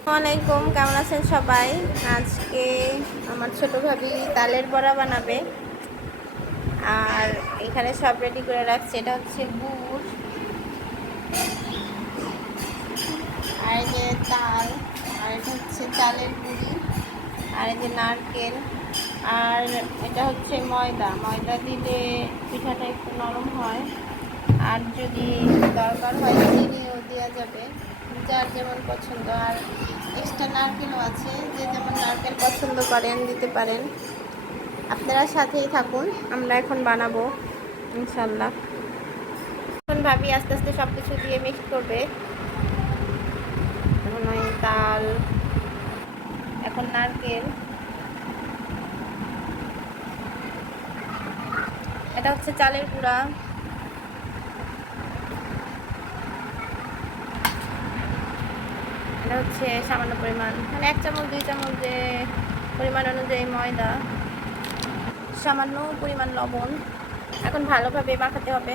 আসসালামাইকুম, কেমন আছেন সবাই? আজকে আমার ছোট ভাবি তালের বড়া বানাবে। আর এখানে সব রেডি করে রাখছে। এটা হচ্ছে গুড়, আর এই যে তাল, আর এটা হচ্ছে চালের গুঁড়ি, আর এই যে নারকেল, আর এটা হচ্ছে ময়দা। ময়দা দিলে পিঠাটা একটু নরম হয়, আর যদি দরকার হয় চিনিও দেওয়া যাবে, যার যেমন পছন্দ। আর এক্সট্রা নারকেলও আছে, যে যেমন নারকেল পছন্দ করেন দিতে পারেন। আপনারা সাথেই থাকুন, আমরা এখন বানাবো ইনশাল্লাহ। এখন ভাবি আস্তে আস্তে সব কিছু দিয়ে মিক্স করবে। এখন ওই তাল, এখন নারকেল, এটা হচ্ছে চালের গুঁড়া, এটা হচ্ছে সামান্য পরিমাণ, মানে 1 চামচ 2 চামচ যে পরিমাণ অনুযায়ী ময়দা, সামান্য পরিমাণ লবণ। এখন ভালোভাবে মাখাতে হবে।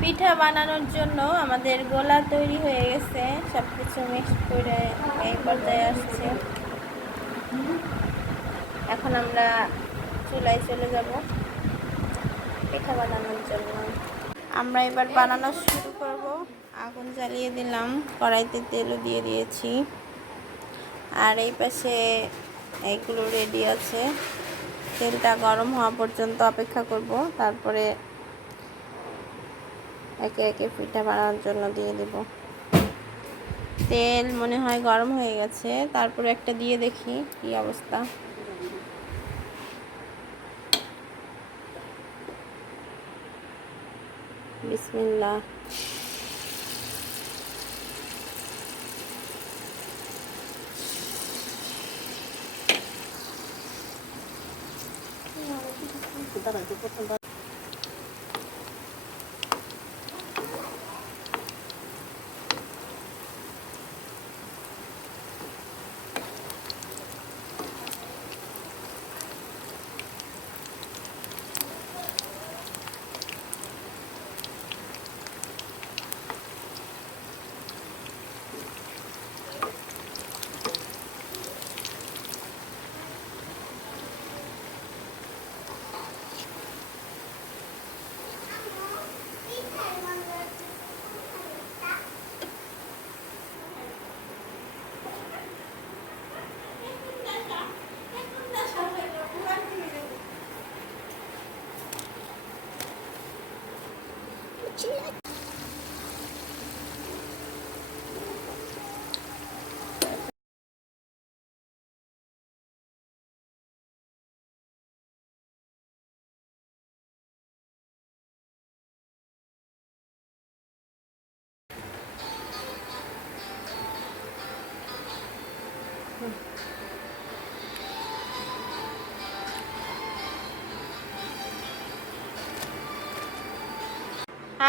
পিঠা বানানোর জন্য আমাদের গোলা তৈরি হয়ে গেছে, সব কিছু মিক্স করে এই পর্যায়ে আসছে। এখন আমরা চুলায় চলে যাব পিঠা বানানোর জন্য। আমরা এবার বানানো শুরু করব। আগুন জ্বালিয়ে দিলাম, কড়াইতে তেলও দিয়ে দিয়েছি, আর এই পাশে এইগুলো রেডি আছে। তেলটা গরম হওয়া পর্যন্ত অপেক্ষা করব, তারপরে একে একে পিঠা বানানোর জন্য দিয়ে দেব। তেল মনে হয় গরম হয়ে গেছে, তারপরে একটা দিয়ে দেখি কি অবস্থা। বিসমিল্লাহ।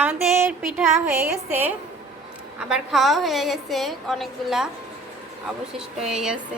আমাদের পিঠা হয়ে গেছে, আবার খাওয়া হয়ে গেছে, অনেকগুলা অবশিষ্ট হয়ে গেছে।